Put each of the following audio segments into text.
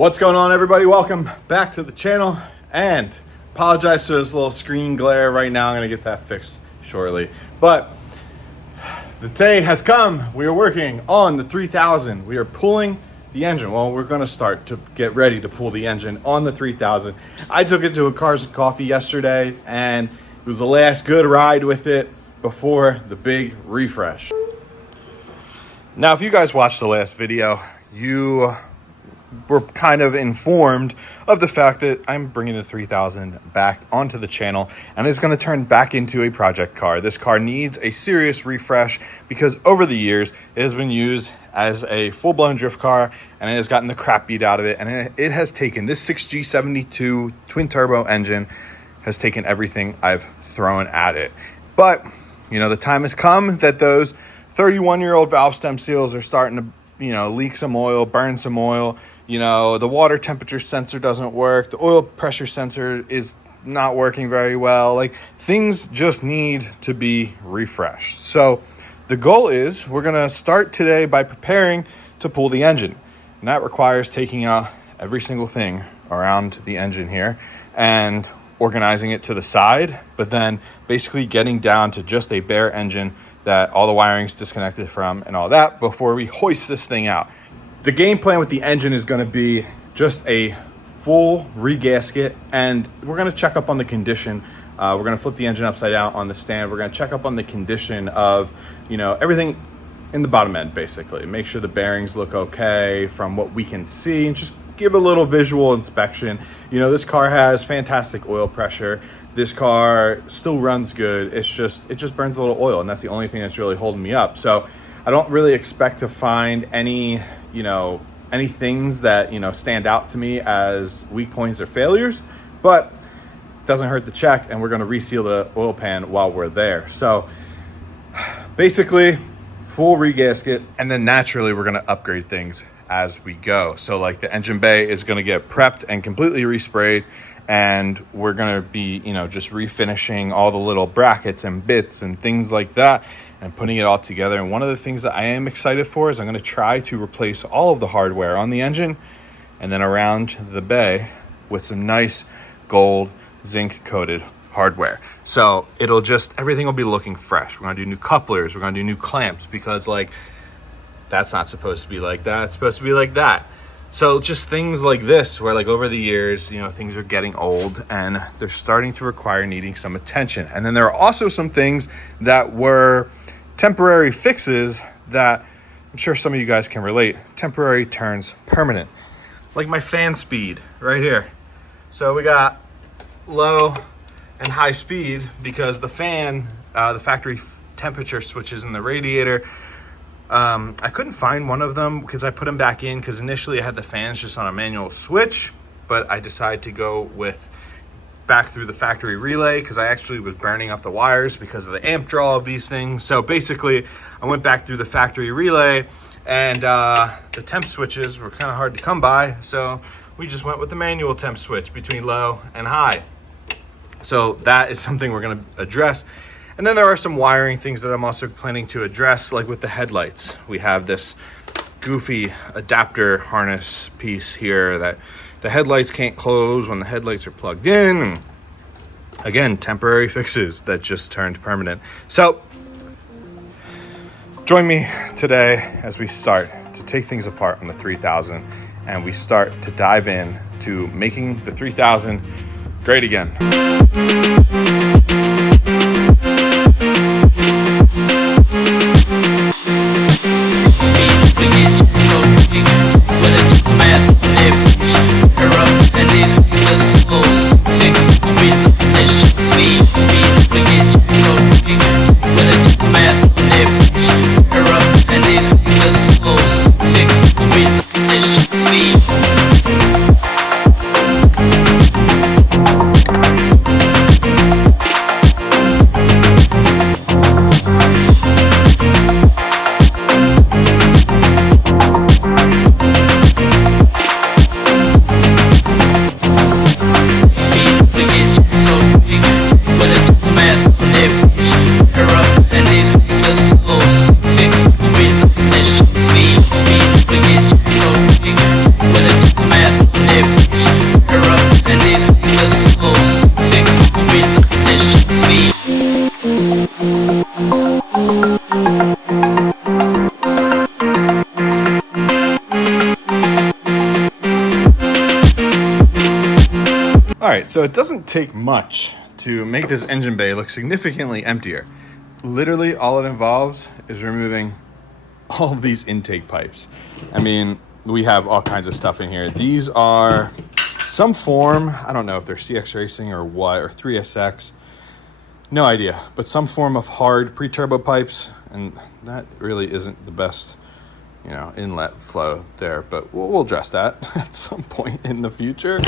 What's going on, everybody? Welcome back to the channel, and apologize for this little screen glare right now. I'm gonna get that fixed shortly, but the day has come. We are working on the 3000. We are pulling the engine. Well, we're gonna start to get ready to pull the engine on the 3000. I took it to a Cars and Coffee yesterday, and it was the last good ride with it before the big refresh. Now, if you guys watched the last video, you were kind of informed of the fact that I'm bringing the 3000 back onto the channel, and it's going to turn back into a project car. This car needs a serious refresh because over the years it has been used as a full-blown drift car, and it has gotten the crap beat out of it, and it has taken this 6G72 twin turbo engine has taken everything I've thrown at it. But you know, the time has come that those 31-year-old valve stem seals are starting to leak some oil, burn some oil. You know, the water temperature sensor doesn't work. The oil pressure sensor is not working very well. Like, things just need to be refreshed. So the goal is we're going to start today by preparing to pull the engine. And that requires taking out every single thing around the engine here and organizing it to the side, but then basically getting down to just a bare engine that all the wiring's disconnected from and all that before we hoist this thing out. The game plan with the engine is going to be just a full regasket, and we're going to check up on the condition. We're going to flip the engine upside down on the stand. We're going to check up on the condition of, everything in the bottom end, basically. Make sure the bearings look okay from what we can see, and just give a little visual inspection. This car has fantastic oil pressure. This car still runs good. It just burns a little oil, and that's the only thing that's really holding me up. So I don't really expect to find any things that stand out to me as weak points or failures, but it doesn't hurt to check, and we're going to reseal the oil pan while we're there. So basically full regasket, and then naturally we're going to upgrade things as we go. So like the engine bay is going to get prepped and completely resprayed, and we're going to be just refinishing all the little brackets and bits and things like that and putting it all together. And one of the things that I am excited for is I'm going to try to replace all of the hardware on the engine and then around the bay with some nice gold zinc coated hardware. So everything will be looking fresh. We're going to do new couplers, we're going to do new clamps, because that's not supposed to be like that, it's supposed to be like that. So just things like this, where over the years, things are getting old and they're starting to needing some attention. And then there are also some things that were temporary fixes that I'm sure some of you guys can relate. Temporary turns permanent. Like my fan speed right here. So we got low and high speed because the fan, the factory temperature switches in the radiator, I couldn't find one of them because I put them back in because initially I had the fans just on a manual switch, but I decided to go back through the factory relay because I actually was burning up the wires because of the amp draw of these things. So basically I went back through the factory relay, and the temp switches were kind of hard to come by, so we just went with the manual temp switch between low and high. So that is something we're going to address. And then there are some wiring things that I'm also planning to address, like with the headlights. We have this goofy adapter harness piece here that the headlights can't close when the headlights are plugged in. And again, temporary fixes that just turned permanent. So join me today as we start to take things apart on the 3000, and we start to dive in to making the 3000 great again. All right, so it doesn't take much to make this engine bay look significantly emptier. Literally all it involves is removing all of these intake pipes. I mean, we have all kinds of stuff in here. These are some form, I don't know if they're CX Racing or what, or 3SX, no idea, but some form of hard pre-turbo pipes, and that really isn't the best, you know, inlet flow there, but we'll address that at some point in the future.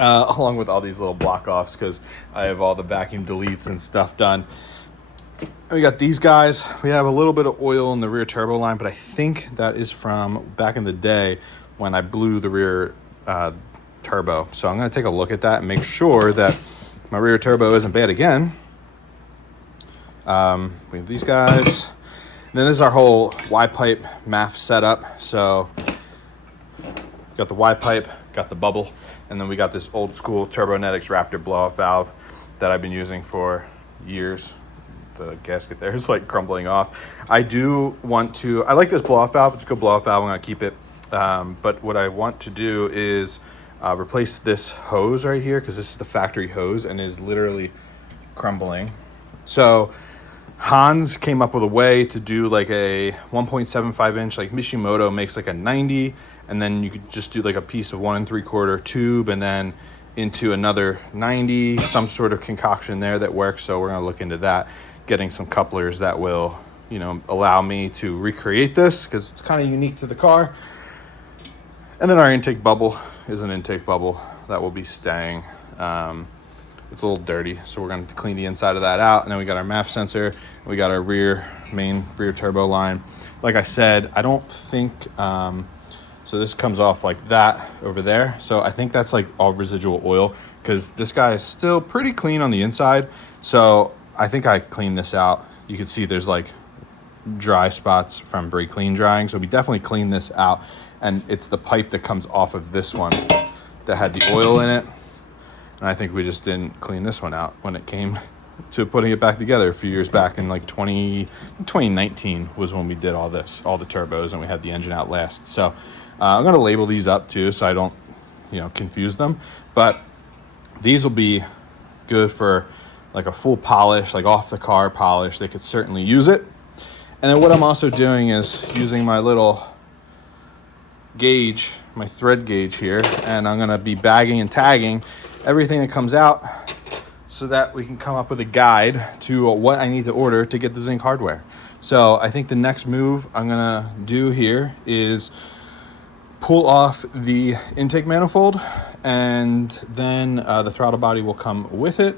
Along with all these little block offs, because I have all the vacuum deletes and stuff done. We got these guys. We have a little bit of oil in the rear turbo line, but I think that is from back in the day when I blew the rear turbo. So I'm going to take a look at that and make sure that my rear turbo isn't bad again. We have these guys. And then this is our whole Y-pipe MAF setup. So got the Y-pipe, got the bubble, and then we got this old school Turbonetics Raptor blow-off valve that I've been using for years. The gasket there is like crumbling off. I like this blow-off valve. It's a good blow-off valve. I'm going to keep it. But what I want to do is replace this hose right here, because this is the factory hose and is literally crumbling. So Hans came up with a way to do like a 1.75 inch, like Mishimoto makes like a 90, and then you could just do like a piece of 1 3/4 tube and then into another 90, some sort of concoction there that works. So we're going to look into that, getting some couplers that will, you know, allow me to recreate this, because it's kind of unique to the car. And then our intake bubble is an intake bubble that will be staying. It's a little dirty, so we're going to clean the inside of that out. And then we got our MAF sensor. We got our main rear turbo line. Like I said, I don't think, so this comes off like that over there. So I think that's like all residual oil, because this guy is still pretty clean on the inside. So I think I cleaned this out. You can see there's like dry spots from brake clean drying. So we definitely cleaned this out. And it's the pipe that comes off of this one that had the oil in it. And I think we just didn't clean this one out when it came to putting it back together a few years back in like 2019 was when we did all this, all the turbos, and we had the engine out last. So I'm going to label these up too, so I don't, you know, confuse them. But these will be good for like a full polish, like off the car polish. They could certainly use it. And then what I'm also doing is using my little gauge, my thread gauge here, and I'm going to be bagging and tagging everything that comes out so that we can come up with a guide to what I need to order to get the zinc hardware. So I think the next move I'm going to do here is pull off the intake manifold, and then the throttle body will come with it.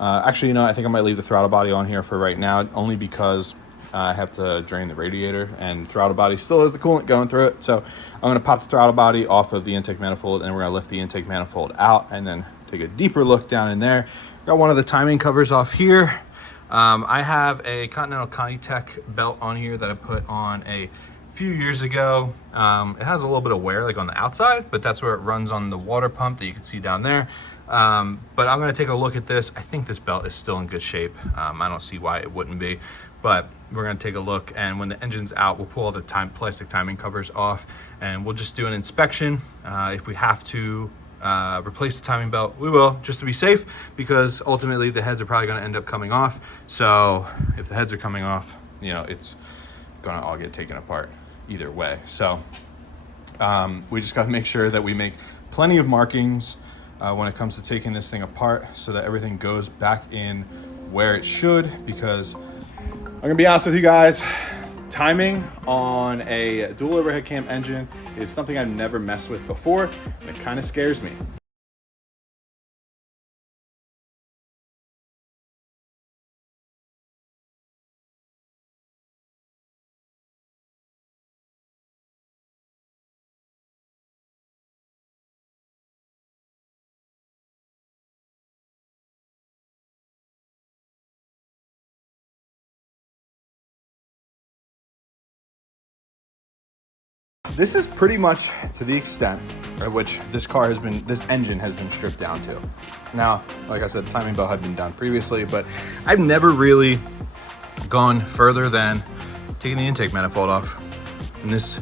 Actually, you know, I think I might leave the throttle body on here for right now, only because I have to drain the radiator, and throttle body still has the coolant going through it. So I'm going to pop the throttle body off of the intake manifold, and we're going to lift the intake manifold out and then take a deeper look down in there. Got one of the timing covers off here. I have a Continental Conitech belt on here that I put on a few years ago. It has a little bit of wear like on the outside, but that's where it runs on the water pump that you can see down there. But I'm going to take a look at this. I think this belt is still in good shape. I don't see why it wouldn't be, but we're going to take a look, and when the engine's out, we'll pull all the plastic timing covers off, and we'll just do an inspection. If we have to replace the timing belt, we will, just to be safe, because ultimately the heads are probably going to end up coming off. So if the heads are coming off, you know, it's going to all get taken apart either way. So we just got to make sure that we make plenty of markings when it comes to taking this thing apart, so that everything goes back in where it should. Because I'm gonna be honest with you guys, timing on a dual overhead cam engine is something I've never messed with before, and it kind of scares me. This is pretty much to the extent at which this engine has been stripped down to. Now, like I said, the timing belt had been done previously, but I've never really gone further than taking the intake manifold off. And this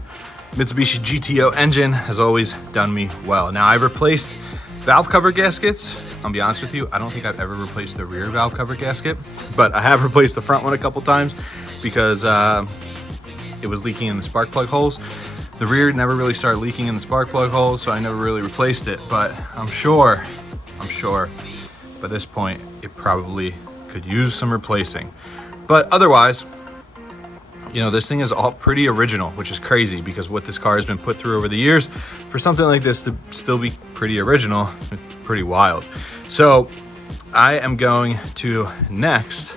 Mitsubishi GTO engine has always done me well. Now, I've replaced Valve cover gaskets, I'll be honest with you, I don't think I've ever replaced the rear valve cover gasket, but I have replaced the front one a couple times because it was leaking in the spark plug holes. The rear never really started leaking in the spark plug holes, so I never really replaced it, but I'm sure by this point it probably could use some replacing. But otherwise, you know, this thing is all pretty original, which is crazy because what this car has been put through over the years, for something like this to still be pretty original, it's pretty wild. So I am going to next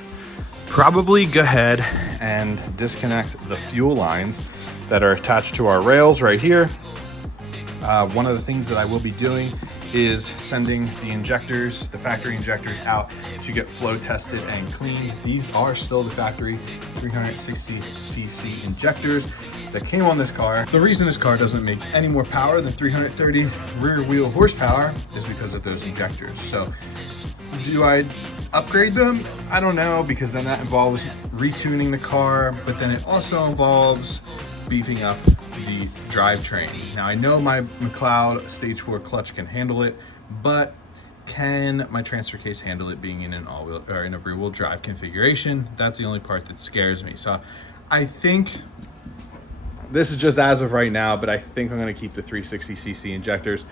probably go ahead and disconnect the fuel lines that are attached to our rails right here. One of the things that I will be doing is sending the injectors, the factory injectors, out to get flow tested and cleaned. These are still the factory 360cc injectors that came on this car. The reason this car doesn't make any more power than 330 rear wheel horsepower is because of those injectors. So do I upgrade them? I don't know, because then that involves retuning the car, but then it also involves beefing up the drivetrain. Now I know my McLeod stage 4 clutch can handle it, but can my transfer case handle it being in an all-wheel or in a rear-wheel drive configuration? That's the only part that scares me. So I think this is just as of right now, but I think I'm going to keep the 360cc injectors.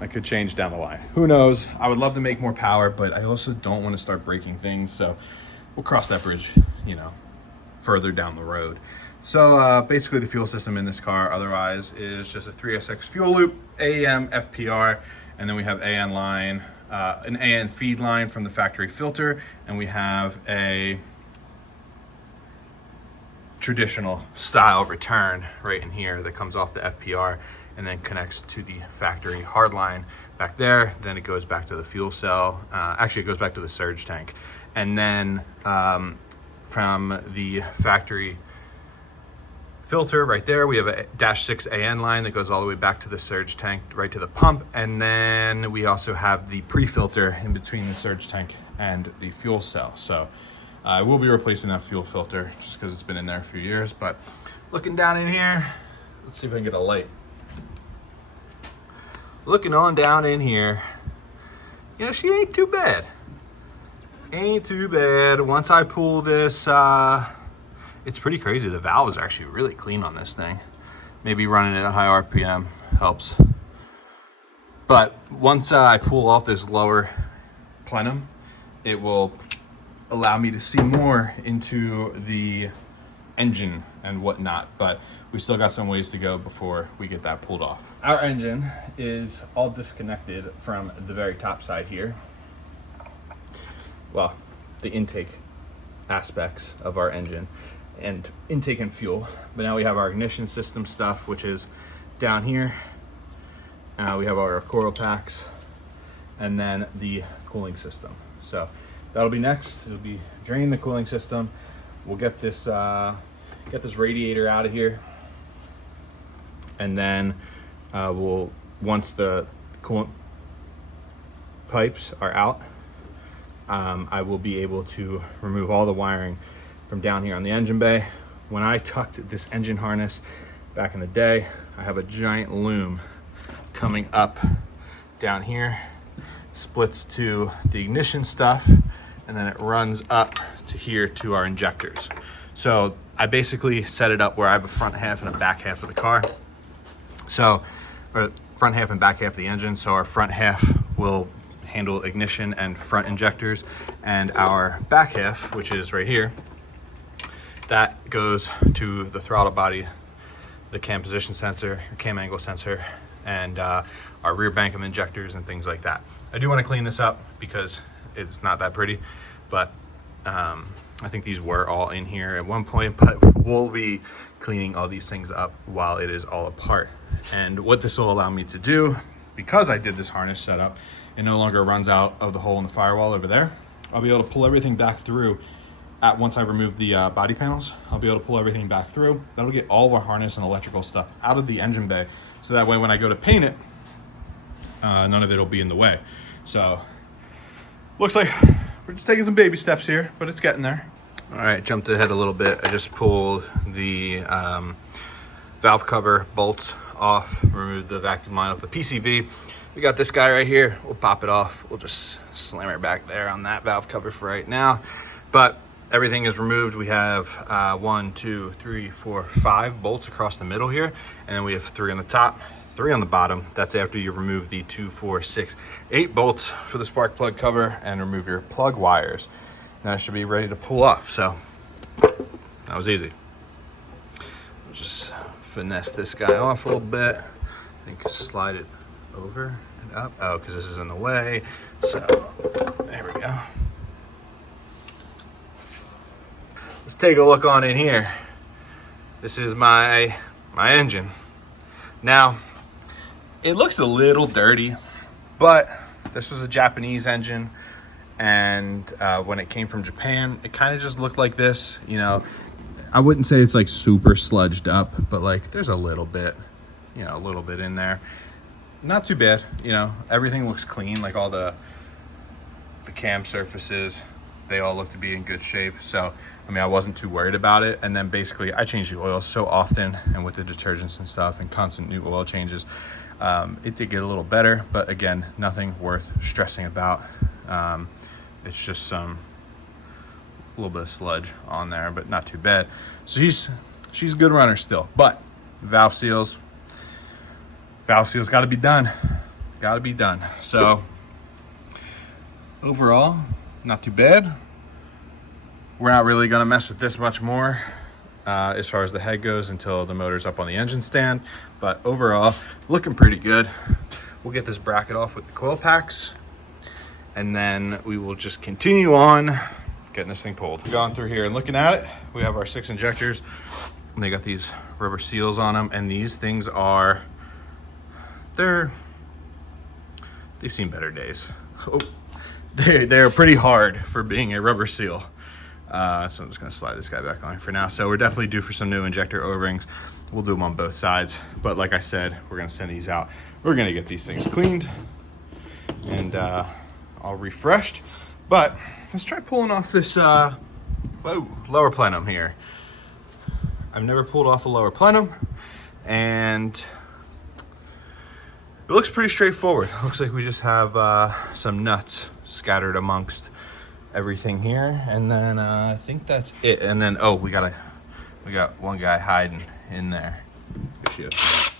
I could change down the line. Who knows? I would love to make more power, but I also don't want to start breaking things. So we'll cross that bridge, you know, further down the road. So basically the fuel system in this car otherwise is just a 3SX fuel loop, AEM, FPR, and then we have AN line, an AN feed line from the factory filter, and we have a traditional style return right in here that comes off the FPR and then connects to the factory hard line back there. Then it goes back to the fuel cell. Actually, it goes back to the surge tank. And then from the factory filter right there, we have a -6 AN line that goes all the way back to the surge tank, right to the pump. And then we also have the pre-filter in between the surge tank and the fuel cell. So I will be replacing that fuel filter just because it's been in there a few years. But looking down in here, let's see if I can get a light. Looking on down in here, you know, she ain't too bad. Ain't too bad. Once I pull this, it's pretty crazy. The valves are actually really clean on this thing. Maybe running at a high RPM helps. But once I pull off this lower plenum, it will allow me to see more into the engine and whatnot, but we still got some ways to go before we get that pulled off. Our engine is all disconnected from the very top side here. Well, the intake aspects of our engine and intake and fuel, but now we have our ignition system stuff, which is down here. We have our coil packs and then the cooling system. So that'll be next. It'll be drain the cooling system. We'll get this radiator out of here, and then we'll, once the coolant pipes are out, I will be able to remove all the wiring from down here on the engine bay. When I tucked this engine harness back in the day, I have a giant loom coming up down here, splits to the ignition stuff, and then it runs up to here to our injectors. So I basically set it up where I have a front half and a back half of the car. So, or front half and back half of the engine. So our front half will handle ignition and front injectors, and our back half, which is right here, that goes to the throttle body, the cam position sensor, cam angle sensor, and our rear bank of injectors and things like that. I do want to clean this up because it's not that pretty, but I think these were all in here at one point, but we'll be cleaning all these things up while it is all apart. And what this will allow me to do, because I did this harness setup, it no longer runs out of the hole in the firewall over there. I'll be able to pull everything back through once I remove the body panels. I'll be able to pull everything back through. That'll get all of our harness and electrical stuff out of the engine bay, so that way when I go to paint it, none of it will be in the way. So looks like we're just taking some baby steps here, but it's getting there. All right, jumped ahead a little bit. I just pulled the valve cover bolts off, remove the vacuum line off the PCV. We got this guy right here. We'll pop it off. We'll just slam it back there on that valve cover for right now. But everything is removed. We have 1, 2, 3, 4, 5 bolts across the middle here. And then we have 3 on the top, 3 on the bottom. That's after you remove the 2, 4, 6, 8 bolts for the spark plug cover and remove your plug wires. Now it should be ready to pull off. So that was easy. Just finesse this guy off a little bit. I think slide it over and up. Oh, because this is in the way. So there we go. Let's take a look on in here. This is my engine. Now, it looks a little dirty, but this was a Japanese engine, and when it came from Japan, it kind of just looked like this. You know, I wouldn't say it's like super sludged up, but like there's a little bit, you know, a little bit in there. Not too bad, you know, everything looks clean, like all the cam surfaces, they all look to be in good shape. So, I mean, I wasn't too worried about it. And then basically I change the oil so often, and with the detergents and stuff and constant new oil changes, it did get a little better, but again, nothing worth stressing about. It's just a little bit of sludge on there, but not too bad. So she's a good runner still, but valve seals got to be done. So overall, not too bad. We're not really going to mess with this much more as far as the head goes until the motor's up on the engine stand, but overall looking pretty good. We'll get this bracket off with the coil packs, and then we will just continue on getting this thing pulled. Going through here and looking at it, we have our 6 injectors, and they got these rubber seals on them, and these things are, they've seen better days. Oh, they're pretty hard for being a rubber seal. So I'm just gonna slide this guy back on for now. So we're definitely due for some new injector O-rings. We'll do them on both sides, but like I said, we're gonna send these out. We're gonna get these things cleaned and all refreshed. But let's try pulling off this lower plenum here. I've never pulled off a lower plenum, and it looks pretty straightforward. Looks like we just have some nuts scattered amongst everything here, and then I think that's it. And then we got one guy hiding in there. Here she is.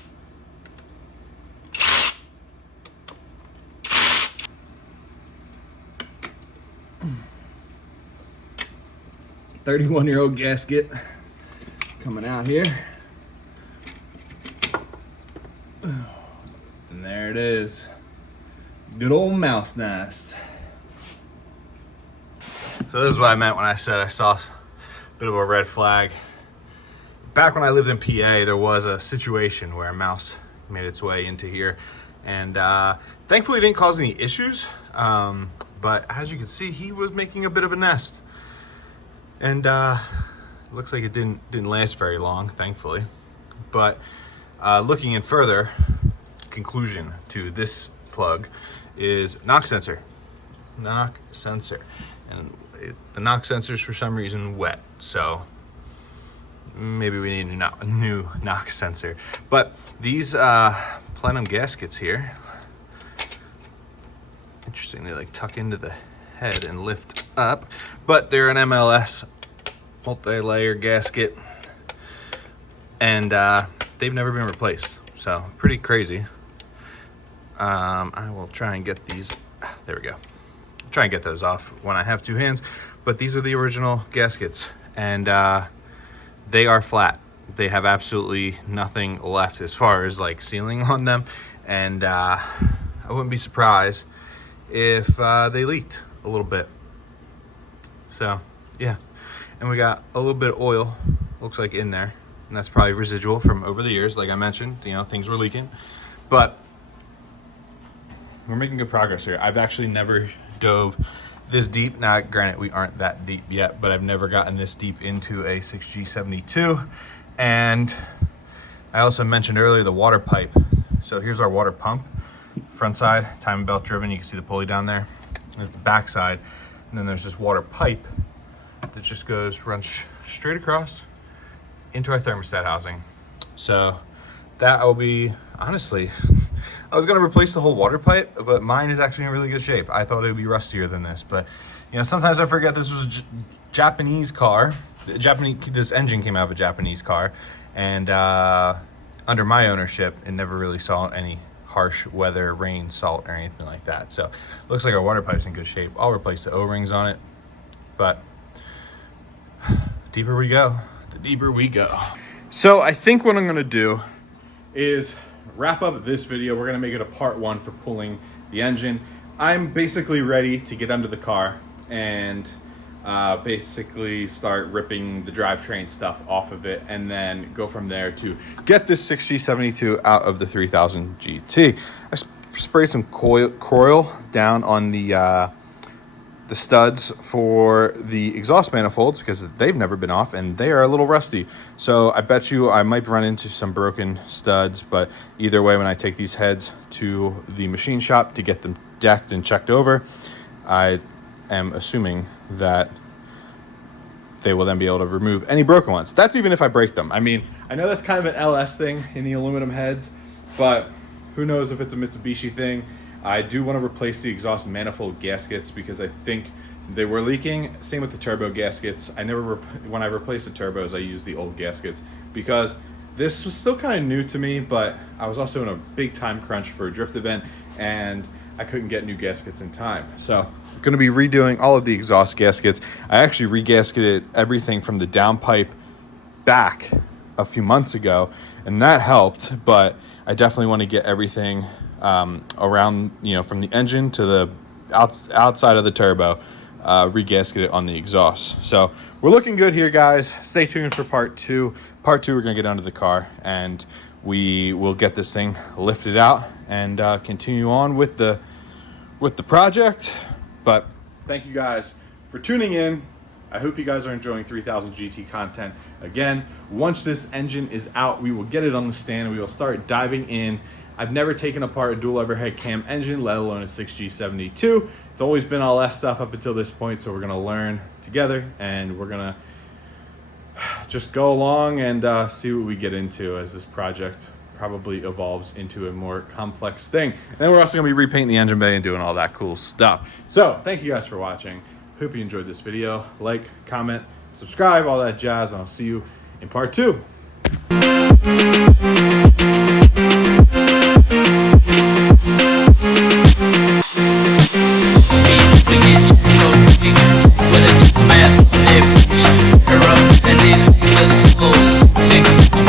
31-year-old gasket coming out here. And there it is. Good old mouse nest. So this is what I meant when I said I saw a bit of a red flag. Back when I lived in PA, there was a situation where a mouse made its way into here, and thankfully it didn't cause any issues. But as you can see, he was making a bit of a nest, and looks like it didn't last very long, thankfully. But looking in further, conclusion to this plug is knock sensor. Knock sensor. And the knock sensor is for some reason wet, so maybe we need a new knock sensor. But these plenum gaskets here, interesting, they like tuck into the head and lift up, but they're an MLS multi-layer gasket, and they've never been replaced, so pretty crazy. I will try and get these, there we go. Try and get those off when I have two hands, but these are the original gaskets, and they are flat. They have absolutely nothing left as far as like sealing on them, and I wouldn't be surprised if they leaked a little bit. So yeah, and we got a little bit of oil, looks like, in there, and that's probably residual from over the years. Like I mentioned, you know, things were leaking, but we're making good progress here. I've actually never dove this deep. Now, granted, we aren't that deep yet, but I've never gotten this deep into a 6G72. And I also mentioned earlier the water pipe. So here's our water pump, front side, timing belt driven. You can see the pulley down there. There's the back side, and then there's this water pipe that just runs straight across into our thermostat housing. So that will be, honestly, I was going to replace the whole water pipe, but mine is actually in really good shape. I thought it would be rustier than this, but you know, sometimes I forget this was a Japanese car. This engine came out of a Japanese car, and under my ownership, it never really saw any harsh weather, rain, salt, or anything like that. So looks like our water pipe's in good shape. I'll replace the O-rings on it, but deeper we go, the deeper we go. So I think what I'm going to do is wrap up this video. We're going to make it a part 1 for pulling the engine. I'm basically ready to get under the car and basically start ripping the drivetrain stuff off of it, and then go from there to get this 6G72 out of the 3000 GT. I sprayed some coil down on the studs for the exhaust manifolds because they've never been off and they are a little rusty. So I bet you I might run into some broken studs, but either way, when I take these heads to the machine shop to get them decked and checked over, I am assuming that they will then be able to remove any broken ones. That's even if I break them. I mean, I know that's kind of an LS thing in the aluminum heads, but who knows if it's a Mitsubishi thing. I do want to replace the exhaust manifold gaskets because I think they were leaking. Same with the turbo gaskets. When I replaced the turbos, I used the old gaskets because this was still kind of new to me, but I was also in a big time crunch for a drift event and I couldn't get new gaskets in time. So I'm going to be redoing all of the exhaust gaskets. I actually re-gasketed everything from the downpipe back a few months ago, and that helped, but I definitely want to get everything around, you know, from the engine to the outside of the turbo, re-gasketed on the exhaust. So we're looking good here, guys. Stay tuned for part 2. Part 2, we're going to get under the car and we will get this thing lifted out and continue on with the project. But thank you guys for tuning in. I hope you guys are enjoying 3000 GT content. Again, once this engine is out, we will get it on the stand and we will start diving in. I've never taken apart a dual overhead cam engine, let alone a 6G72. It's always been all that stuff up until this point, so we're gonna learn together and we're gonna just go along and see what we get into as this project probably evolves into a more complex thing. And then we're also gonna be repainting the engine bay and doing all that cool stuff. So thank you guys for watching. Hope you enjoyed this video. Like, comment, subscribe, all that jazz, and I'll see you in part 2. Begin.